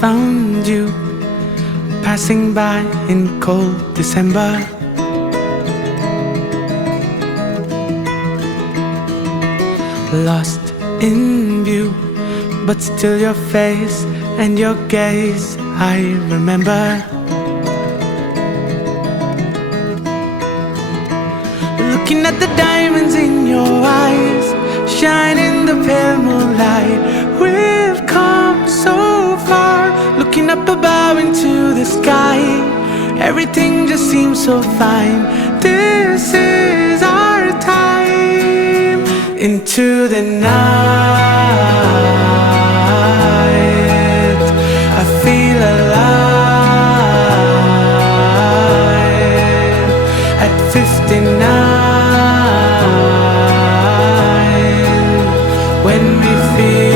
found you passing by in cold December. Lost in view, but still your face and your gaze I remember. Looking at the diamonds in your eyes, shine in the pale moonlight. We've come so far, looking up above into the sky. Everything just seems so fine. This is our time. Into the night, I feel alive. At 59, when we feel